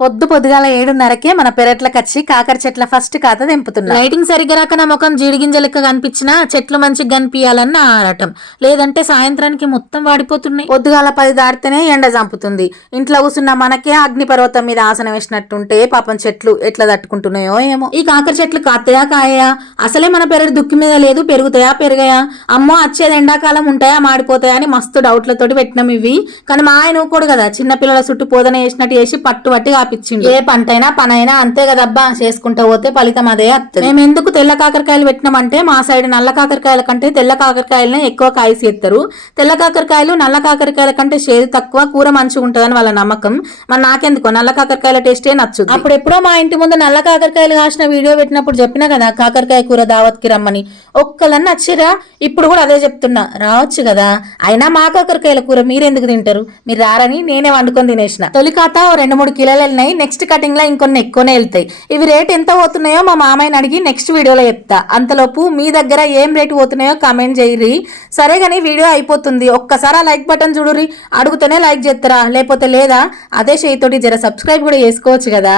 పొద్దుగాల 7:30కే మన పెరట్లకు వచ్చి కాకర చెట్ల ఫస్ట్ కాత తెంపుతున్నా. లైటింగ్ సరిగ్గా రాక నా ముఖం జీడిగింజ లెక్క కనిపించినా చెట్లు మంచిగా కనిపించాలన్న ఆరాటం, లేదంటే సాయంత్రానికి మొత్తం వాడిపోతున్నాయి. పొద్దుగాల 10 దాటితేనే ఎండ చంపుతుంది. ఇంట్లో కూసున్న మనకే అగ్నిపర్వతం మీద ఆసనం వేసినట్టుంటే పాపం చెట్లు ఎట్లా తట్టుకుంటున్నాయో ఏమో. ఈ కాకర చెట్లు కాతయా కాయా? అసలే మన పెరడు దుక్కి మీద లేదు, పెరుగుతాయా పెరగయా? అమ్మో వచ్చేది ఎండాకాలం ఉంటాయా మాడిపోతాయా అని మస్తు డౌట్లతోటి పెట్టినాం ఇవి. కానీ మా ఆయన ఊకోడు కదా, చిన్నపిల్లల చుట్టూ పోదన వేసినట్టు వేసి పట్టుబట్టి కాపిచ్చిండు. ఏ పంటైనా పనైనా అంతే కదబ్బా, చేసుకుంటా పోతే ఫలితం అదే వస్తుంది. మేము ఎందుకు తెల్ల కాకరకాయలు పెట్టినామంటే మా సైడ్ నల్ల కాకరకాయల కంటే తెల్ల కాకరకాయలనే ఎక్కువ కాయసి ఎత్తారు. తెల్ల కాకరకాయలు నల్ల కాకరకాయల కంటే షేదు తక్కువ, కూర మంచిగా ఉంటుందని వాళ్ళ నమ్మకం. మరి నాకెందుకో నల్ల కాకరకాయల టేస్టే నచ్చుది. అప్పుడెప్పుడో మా ఇంటి ముందు నల్ల కాకరకాయలు కాసిన వీడియో పెట్టినప్పుడు చెప్పినా కదా కాకరకాయ కూర దావత్కి రమ్మని. ఒక్కలన్నా వచ్చిరా? ఇప్పుడు కూడా అదే చెప్తున్నా, రావచ్చు కదా. అయినా మా కాకరకాయల కూర మీరెందుకు తింటారు? మీరు రారని నేనే వండుకొని తినేసిన. తొలికాత 2-3 కిలోలు వెళ్ళినాయి. నెక్స్ట్ కటింగ్ లో ఇంకొన్ని ఎక్కువనే వెళ్తాయి. ఇవి రేట్ ఎంత పోతున్నాయో మా మామయ్యని అడిగి నెక్స్ట్ వీడియోలో చెప్తా. అంతలోపు మీ దగ్గర ఏం రేటు పోతున్నాయో కామెంట్ చేయరి. సరే కానీ వీడియో అయిపోతుంది, ఒక్కసారి లైక్ బటన్ చూడురి. అడుగుతూనే లైక్ చేస్తారా, లేకపోతే లేదా? అదే చేయితోటి జర సబ్స్క్రైబ్ కూడా చేసుకోవచ్చు కదా.